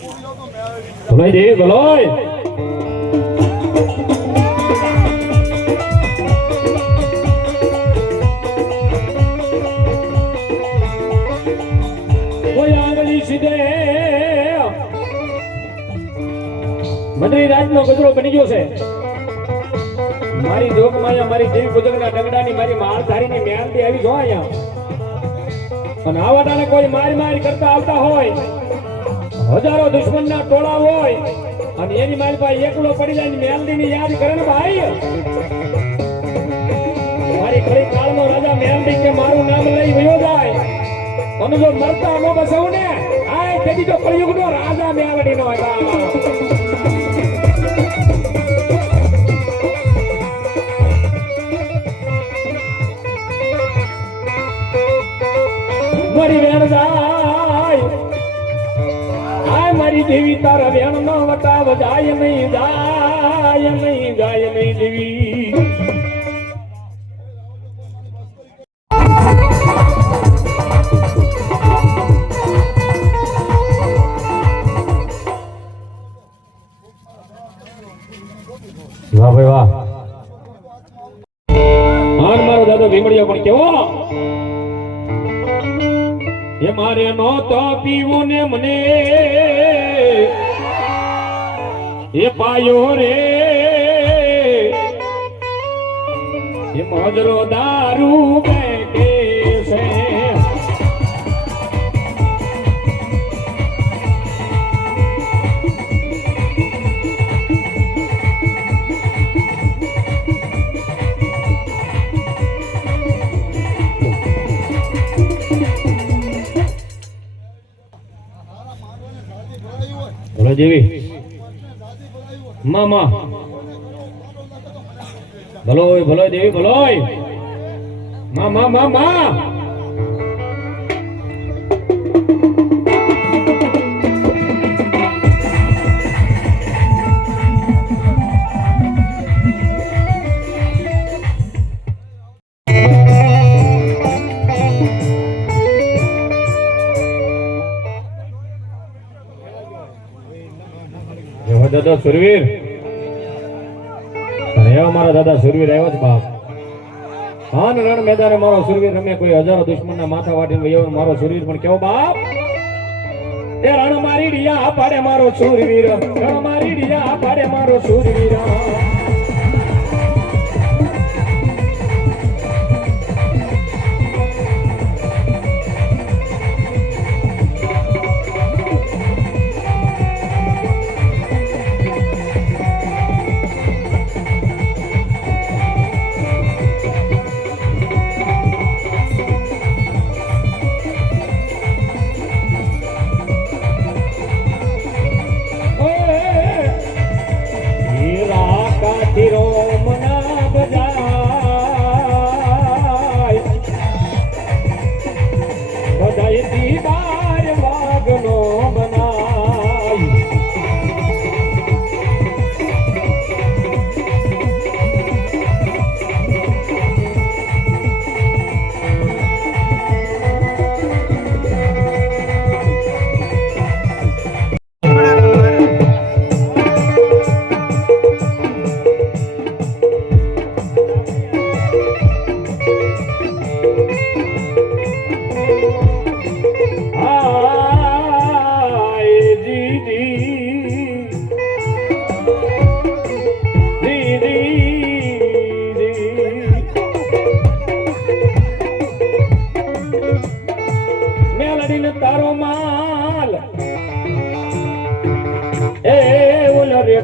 ભલોય દેવી ભલોય. કોઈ આંગળી સીધે મંદરી રાતનો ગજરો બની ગયો છે. મારી જોગ માયા મારી દેવી પૂજકના ડગડાની મારી માળ ધારીની મેલથી આવી જો અહીંયા. અને આવાટાને કોઈ મારી કરતા આવતા હોય, હજારો દુશ્મનના ટોળા હોય અને એની મારી પાસે એકલો પડી જાય મેલદીની યાદ કરે ને ભાઈ. મારી ઘડી કાળનો રાજા મેલદી કે મારું નામ લઈ વયો જાય અને જો મરતા અમો બસવ ને આય તેથી તો કળિયુગનો રાજા મેલડીનો હતા. મારી વેણ જાય આય મારી દેવી તારા વેણ નો વટાવ જાય નહીં દેવી. વાહ ભાઈ વાહ. મારો દાદો ભીમડિયા પણ કેવો એ મારે નો તો પીવું ને મને એ પાયો રે એ મોજરો દારૂ બેઠે છે. બોલો જેવી મામા ભલોય ભલોય દેવી ભલોય મામા મામા. દાદા સુરવીર એવા મારા દાદા સુરવીર આવ્યા છે બાપ. હા ને રણ મેદાને મારો સુરવીર રમે કોઈ હજારો દુશ્મનના માથા વાટીને વયો મારો સુરવીર પણ કેવો બાપ. એ રણ મારી ડિયા પાડે મારો સુરવીર, રણ મારી ડિયા પાડે મારો સુરવીર.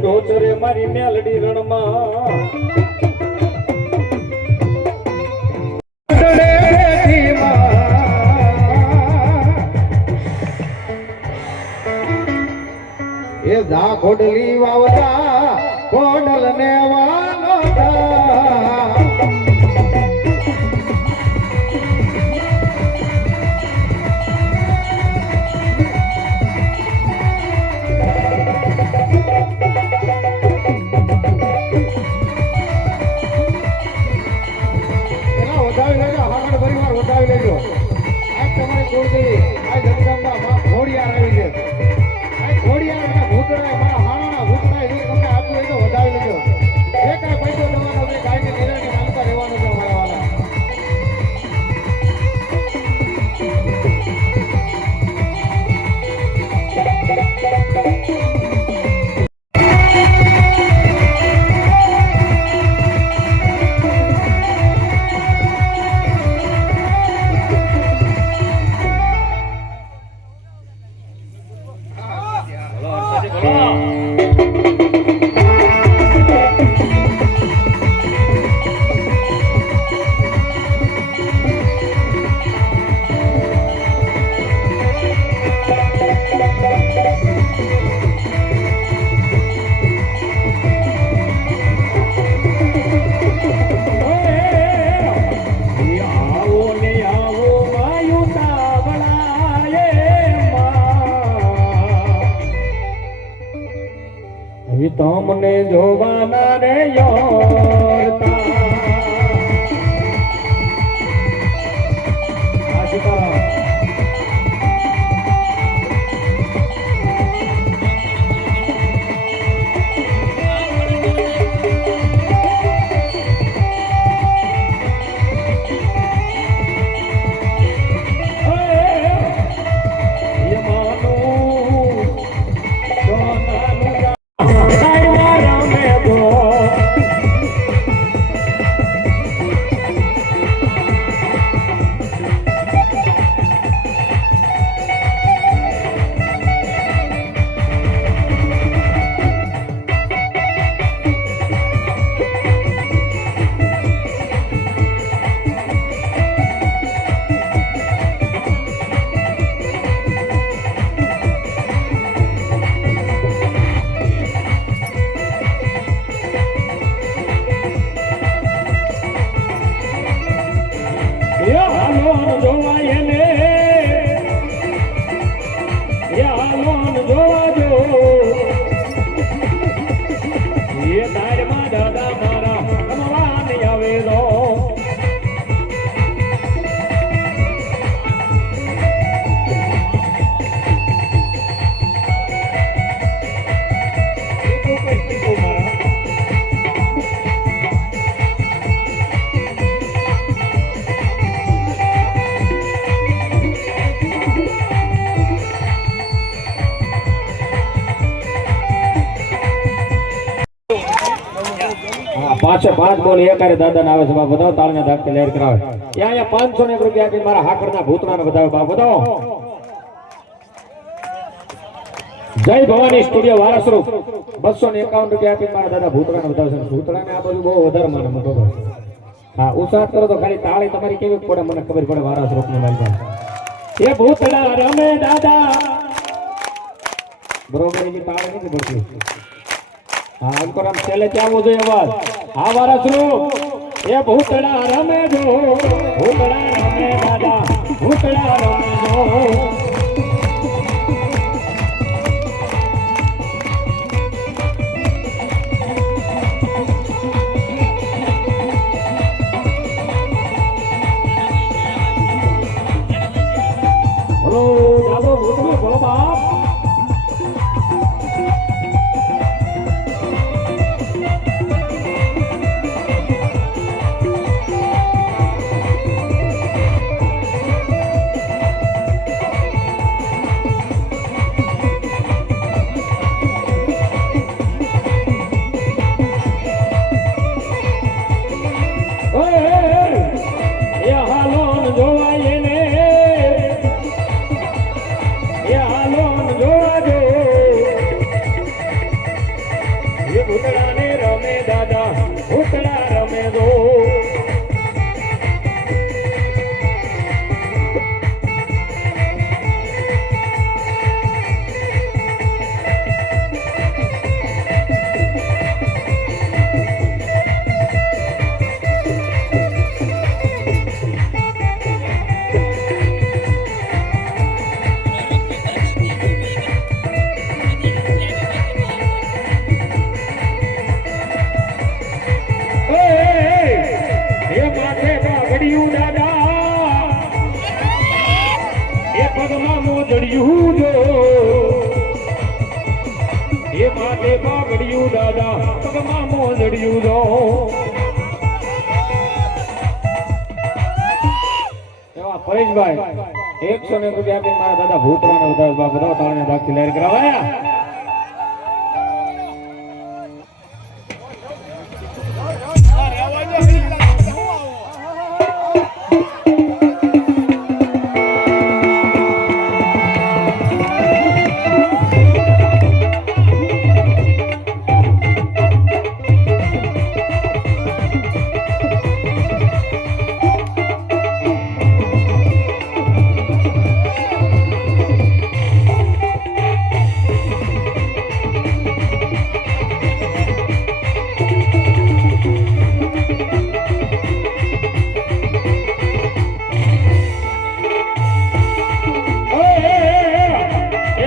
ઢોચરે મારી મેલડી રણમાં એ જા ખોડલી વાવતા ખોડલ ને ઘોડિયા તમને જોવાના રે યોરતા આશિકા પાછો 5 બોલ એકારે દાદાને આવે છે બા બધાઓ તાળના ધાકથી લહેર કરાવે અહીંયા 501 રૂપિયા આપી મારા હાકરના ભૂતરાને બધાઓ બા બધાઓ જય ભવાની સ્ટુડિયો વારસરૂપ 251 રૂપિયા આપી મારા દાદા ભૂતરાને બતાવશે ભૂતરાને આ બધું બહુ વધારે મને મોટો હા ઉત્સાહ કરો તો ખાલી તાળી તમારી કેવી પડે મને ખબર પડે વારસરૂપની મારી એ ભૂતડા રમે દાદા બરોબર એ તાળી નથી પડતી હા અંકુરામ છેલ્લે ત્યાં આવવો જોઈએ અવાજ આ વારસરૂપ એ ભૂતડા રમે જો ભૂતડા રમે દાદા ભૂતડા રમે જો પરેશભાઈ 101 રૂપિયા આપીને મારા દાદા ભૂતરાને બધા તાળીના ધાકથી લહેર કરાવાયા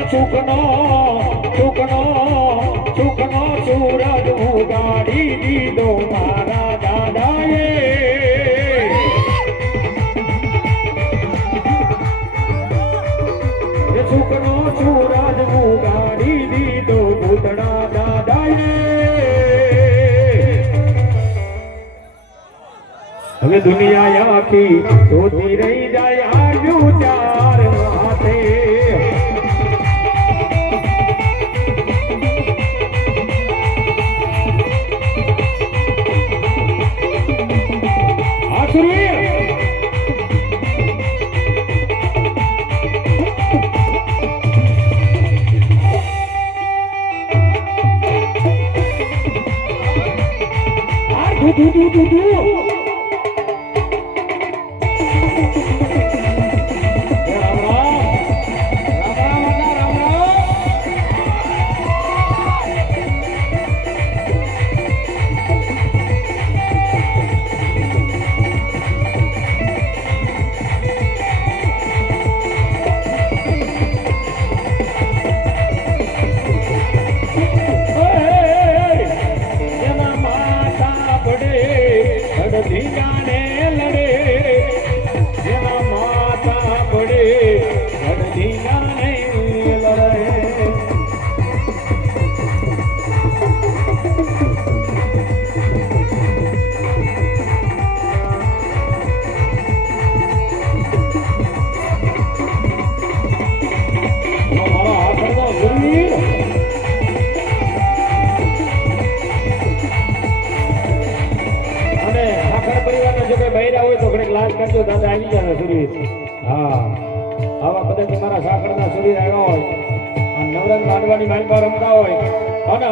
ચૂકનો હવે દુનિયા આખી જોતી રહી જાય આજુ ચાર માથે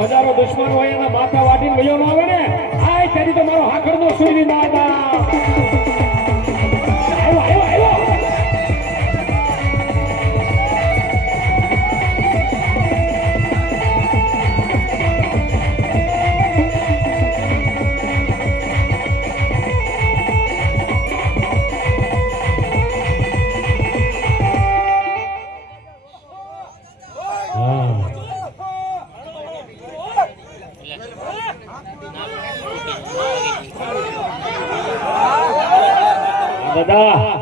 હજારો દુશ્મન હોય એના માથા વાટીને વયો ના આવે ને આ તેરી તો મારો હાકરનો સૂર્ય દાદા દાદા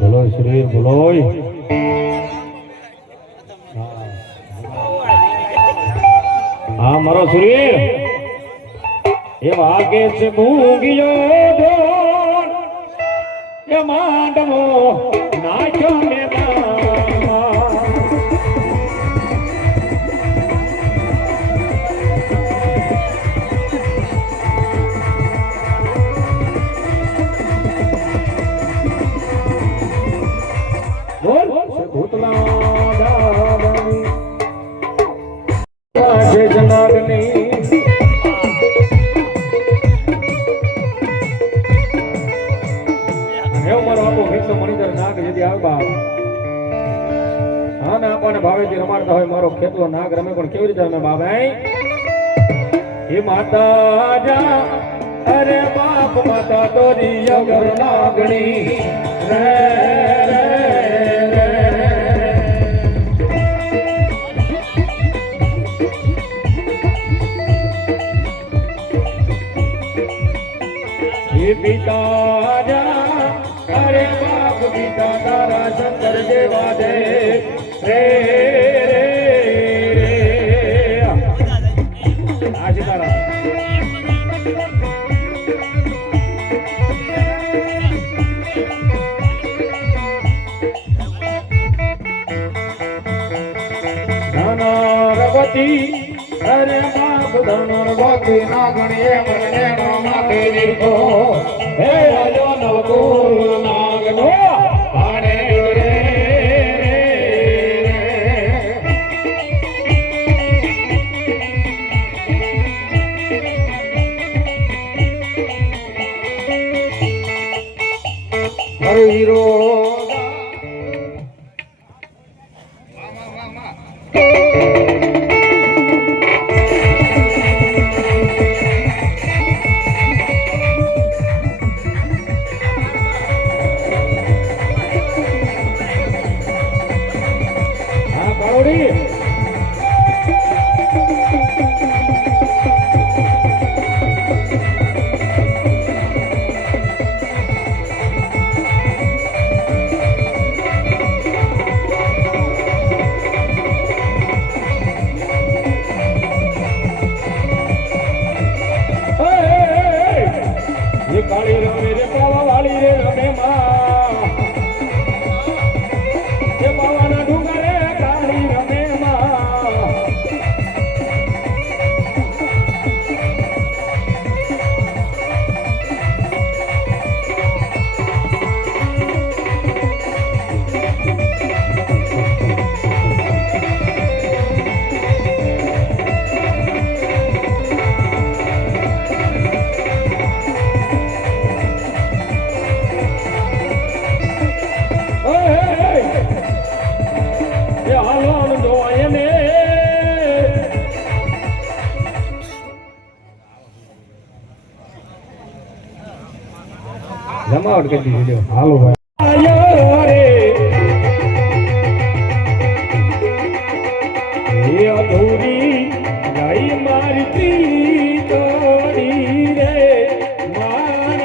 બોલો શ્રી બોલો હા મારો શરીર એ વાગે છે ભૂંગિયો ઢોલ એ માંડવો નાચ્યો મેદાનમાં રમાડતા હોય મારો ખેતલો નાગ રમે પણ કેવી રીતે રમે બાબાઈ હે માતા જા અરે બાપ માતા તોરી અગર નાગણી રે હે પિતા જા અરે બાપ પિતા તારા શંકર જેવા દે રે અરે બાપ ધનર ભક્તિ ના ગણીએ મને નો માથે નિર્ભો હે રાજો નવકુલ નાગનો પાડે રે હરે હીરો જમાવટ કરી દીધી હાલો ભાઈ આયો રે એ અધૂરી ગાઈ મારતી તોડી રે મારા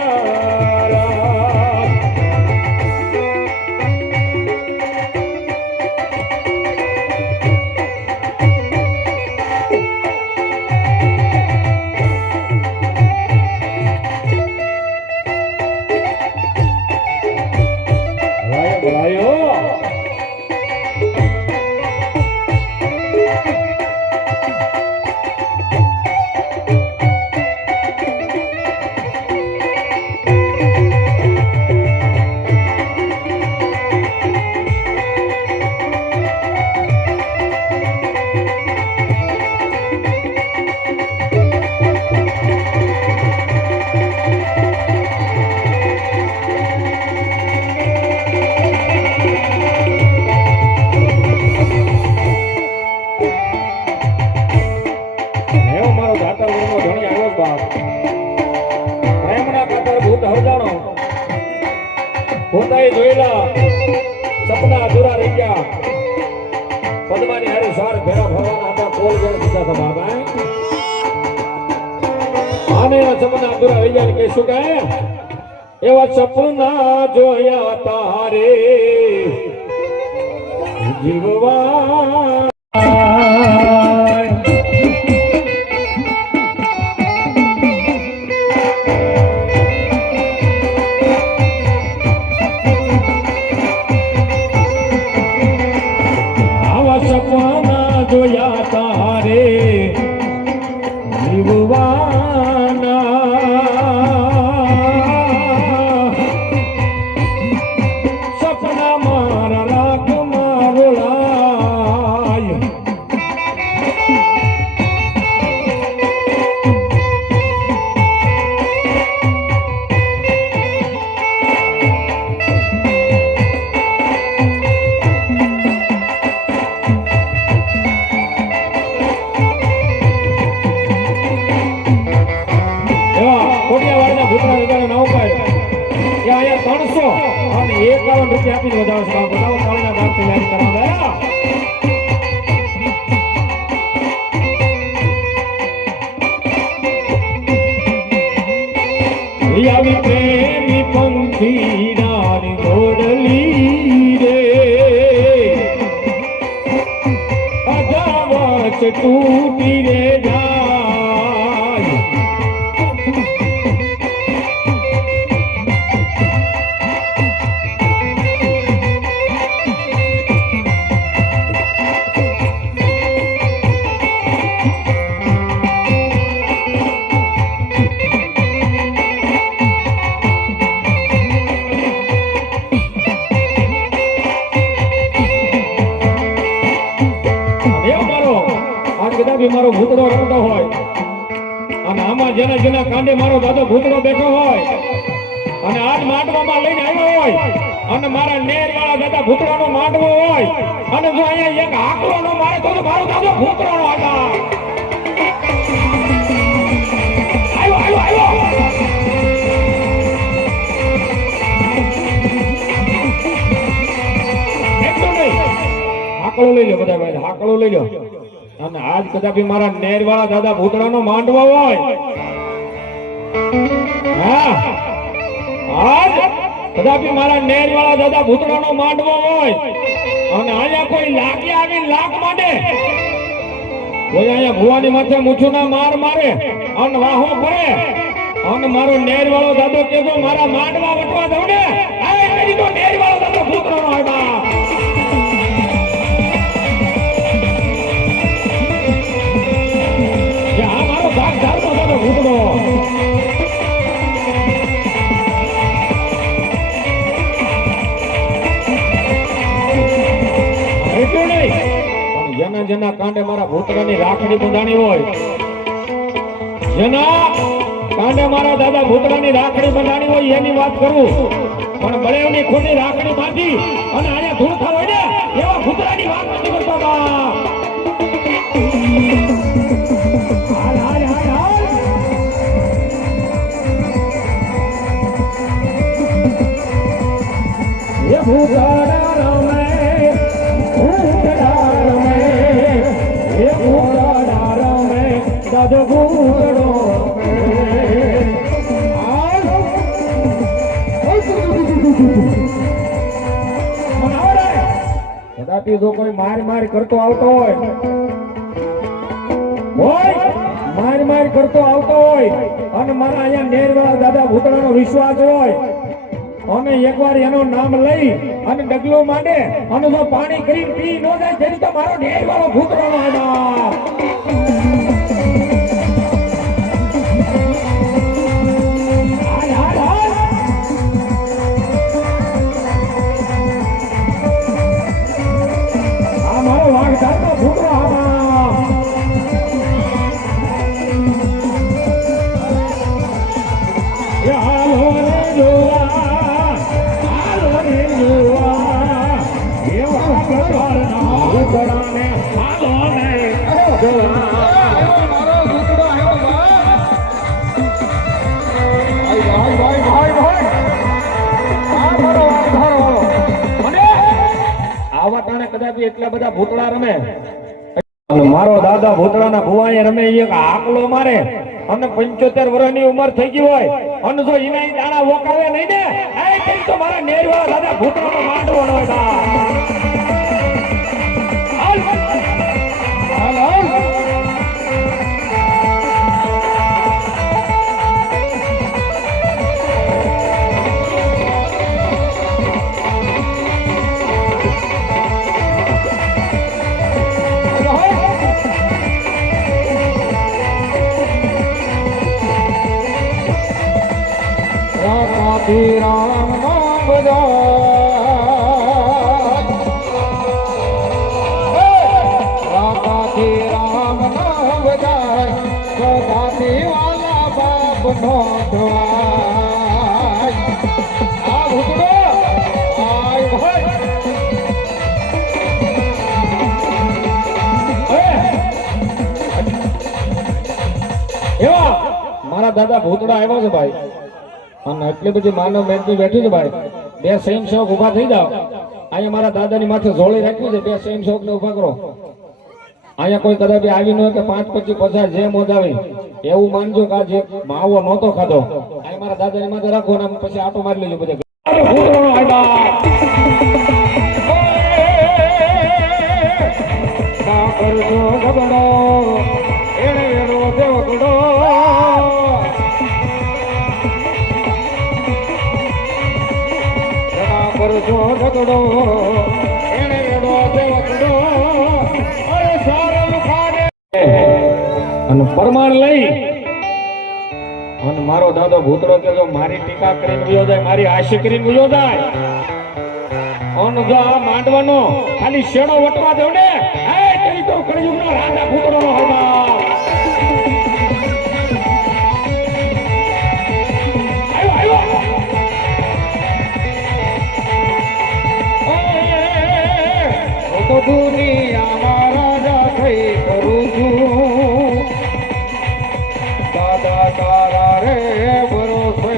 પોતાએ જોયેલા સપના અધૂરા રહી ગયા પદ્માની હારી સાર ભેરા ભરવાના હતા કોલ જણ દીધા હતા બાબા આને સપના અધૂરા રહી ગયા કે શું કહે એવા સપના જોયા તારે જીવવા જોયા તારે જીવવાના સપના મારા રાખ મારો લાય અને 51 રૂપિયા આપી વધારો બતાવો કાળના બાર તૈયારી કરવા આવી પ્રેમી પંખી નાની દોડલી રે અજાવત તૂટી રે જાય મારો ભૂતડો રમતો હોય અને આમાં જેના જેના કાંડે મારો દાદો ભૂતડો બેઠો હોય અને આજ માંડવામાં લઈને આવ્યો હોય અને મારા નેર વાળા દાદા ભૂતડાનો માંડવો હોય અને જો અહીંયા એક આકરો નો મારે તો મારો દાદો ભૂતડાનો હતા આવ્યો એકદમ નહીં હાકડો લઈ લો બધા ભાઈ હાકડો લઈ લો અને આજ કદાપી મારા નેર વાળા દાદા ભૂતડાનો માંડવો હોય હા આજ કદાપી મારા નેર વાળા દાદા ભૂતડાનો માંડવો હોય અને અહીંયા કોઈ લાગી આવી લાગ માંડે કોઈ અહીંયા ભુવાની માથે મૂછું ના માર મારે અને વાહો પડે અને મારો નેર વાળો દાદો કેજો મારા માંડવા વટવા દઉં ને આ કરી તો નેર વાળો દાદો ભૂતડાનો હતા જેના કાંડે મારા ભૂતરાની રાખડી બંધાણી હોય જેના કાંડે મારા દાદા ભૂતરાની રાખડી બંધાણી હોય એની વાત કરું પણ બળેવની ખોટી રાખડી બાંધી અને અહીંયા ધૂળખા હોય ને એવા ભૂતરાની વાત નથી કરતો ભૂતડા રમે ભૂતડા રમે એ ભૂતડા રમે દાદો ભૂતડો કદાપી જો કોઈ માર કરતો આવતો હોય માર કરતો આવતો હોય અને મારા અહીંયા નેરવાળા દાદા ભૂતડાનો વિશ્વાસ હોય અને એકવાર એનું નામ લઈ અને ડગલો માંડે અને જો પાણી કરી પી ન જાય તેની તો મારો નેરવાળો ભૂતડાનો આડા કદાચ એટલા બધા ભૂતળા રમે મારો દાદા ભૂતળાના ભુવાએ રમે એક આકલો મારે અને 75 વર્ષની ઉંમર થઈ ગઈ હોય અને જો ઈના દાણા વોકાવે નહીં ને એ કઈ તો મારા નેરવાળા દાદા ભૂતળાનો માંડવાનો હતા હાલ રામ નામ રામાથી રામ નામ જાય સદાથી વાલા બાપ નો ધ્વાય આ ભૂતડો આય ભાઈ એવા મારા દાદા ભૂતડા આવ્યા છે ભાઈ અને એટલી બધી માનવ મહેનત બેઠી છે ભાઈ બે સ્વયંસેવક ઉભા થઈ જાઓ અહીંયા મારા દાદાની માથે જોડી રાખ્યું છે બે સ્વયંસેવક ને ઉભા કરો અહીંયા કોઈ કદાચ આવી ન હોય કે 5 25 50 જે મોજ આવે એવું માનજો કે આજે માવો નહોતો ખાધો અહીંયા મારા દાદાની માથે રાખો ને પછી આટો મારી લેજો બધે કરજો ઝઘડો એને એડો દેવકડો અરે સારમ ખાને અને પરમાણ લઈ અને મારો દાદો ભૂતડો કે જો મારી ટીકા કરીને ગયો જાય મારી આશી કરીને ગયો જાય અને જો આ માંડવાનો ખાલી શેડો વટવા દેવ ને એ તેરી તો કળયુગનો રાજા ભૂતડોનો હોય દુનિયામાં રાજા થઈ કરું છું દાદા તારા રે ભરોસે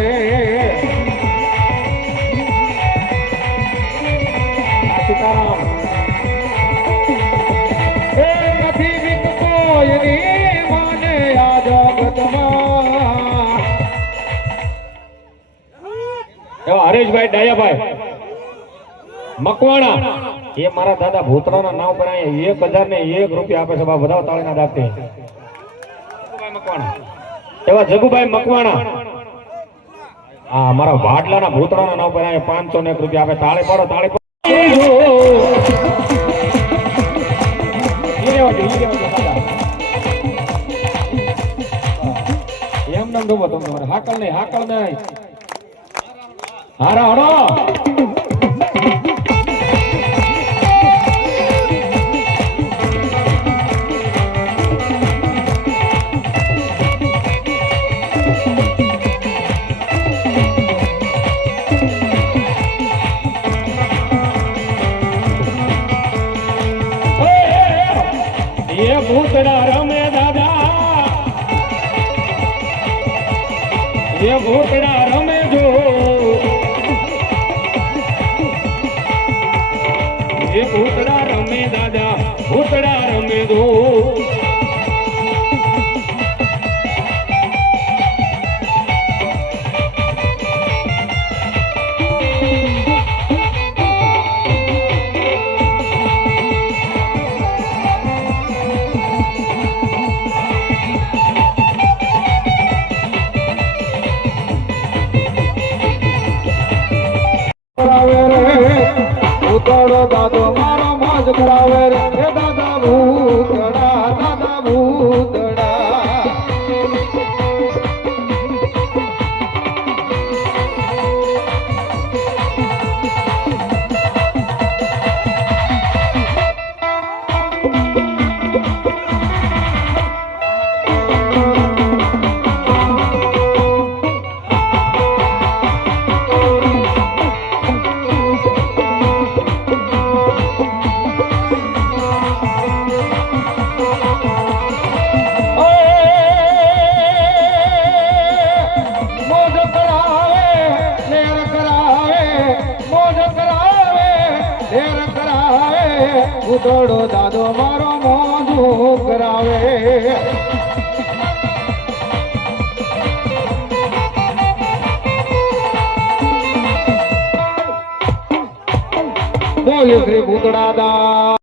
સીતારામ એ નથી બીક કોઈની માને આ જગતમાં હરેશભાઈ ડાયાભાઈ મકવાણા એ મારા દાદા ભૂતરાના નામ પર 1001 રૂપિયા આપે છે બા બધા તાળીના દાખતે મકવાણા એવા જગુભાઈ મકવાણા આ મારા વાડલાના ભૂતરાના નામ પર 501 રૂપિયા આપે તાળી પાડો તાળી પાડો એમ નામ ડૂબો તમારે હાકલ નહીં હારા હડો ભૂતડા રમે દાદા એ ભૂતડા રમે જો ભૂતળો દાદો મારો મોજ કરાવે રે એ દાદા ભૂતળા ભૂતળો દાદો મારો મોજ કરાવે બોલ્યો શ્રી ભૂતળા દા